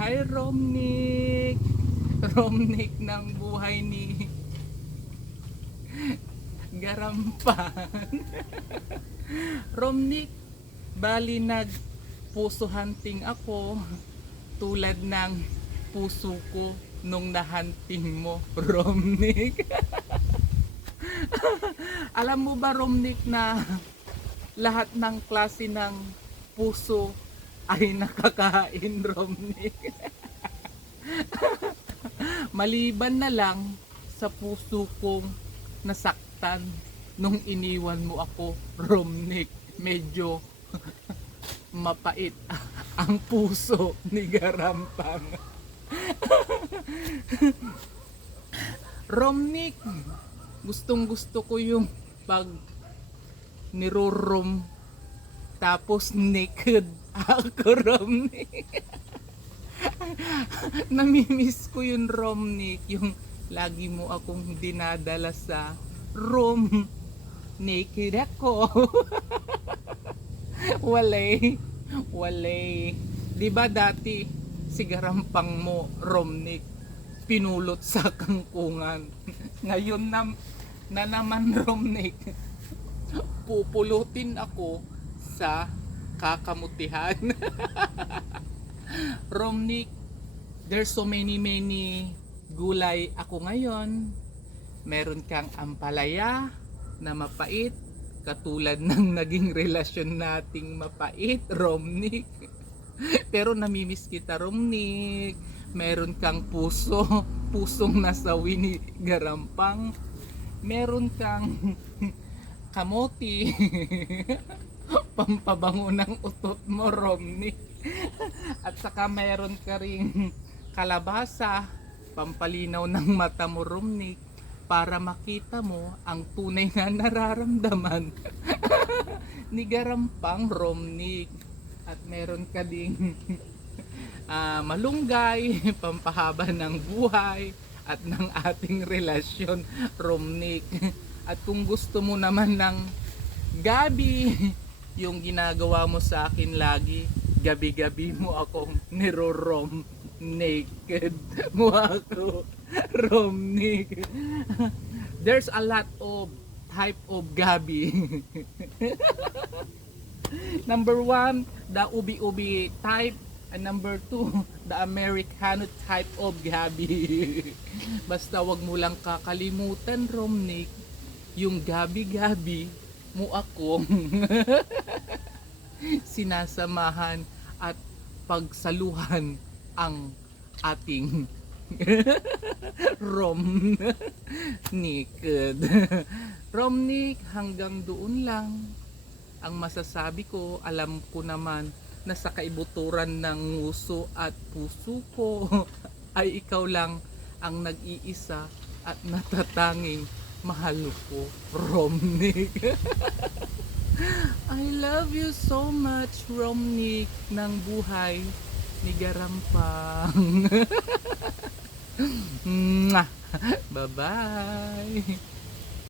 Hi Romnick! Romnick ng buhay ni Garampan. Romnick, bali nag puso hunting ako tulad ng puso ko nung nahunting mo, Romnick. Alam mo ba, Romnick, na lahat ng klase ng puso ay nakakain, Romnick? Maliban na lang sa puso kong nasaktan nung iniwan mo ako, Romnick. Medyo mapait ang puso ni Garampang. Romnick, gustong gusto ko yung pag nirorom tapos naked ako, Romnick. Namimiss ko yung Romnick, yung lagi mo akong dinadala sa room. Naked ako. Walay. Walay. Di ba dati si Garampang mo, Romnick, pinulot sa kangkungan. Ngayon na naman, Romnick, pupulutin ako sa kakamutihan. Romnick, there's so many gulay ako ngayon. Meron kang ampalaya na mapait, katulad ng naging relasyon nating mapait, Romnick. Pero namimiss kita, Romnick. Meron kang pusong nasawi ni Garampang. Meron kang kamote, pampabango ng utot mo, Romnick. At saka meron ka ring kalabasa, pampalinaw ng mata mo, Romnick, para makita mo ang tunay na nararamdaman ni Garampang, Romnick. At meron ka ding malunggay, pampahaba ng buhay at ng ating relasyon, Romnick. At kung gusto mo naman ng gabi, yung ginagawa mo sa akin lagi, gabi-gabi mo akong nirorom naked mo ako, Romnick. There's a lot of type of gabi. Number 1, the ubi-ubi type. And number 2, the Americano type of gabi. Basta wag mo lang kakalimutan, Romnick, yung gabi-gabi mo akong sinasamahan at pagsaluhan ang ating Romnick. Romnick, hanggang doon lang ang masasabi ko. Alam ko naman na sa kaibuturan ng nguso at puso ko ay ikaw lang ang nag-iisa at natatanging mahal ko, Romnick. I love you so much, Romnick ng buhay ni Garampang. Bye-bye.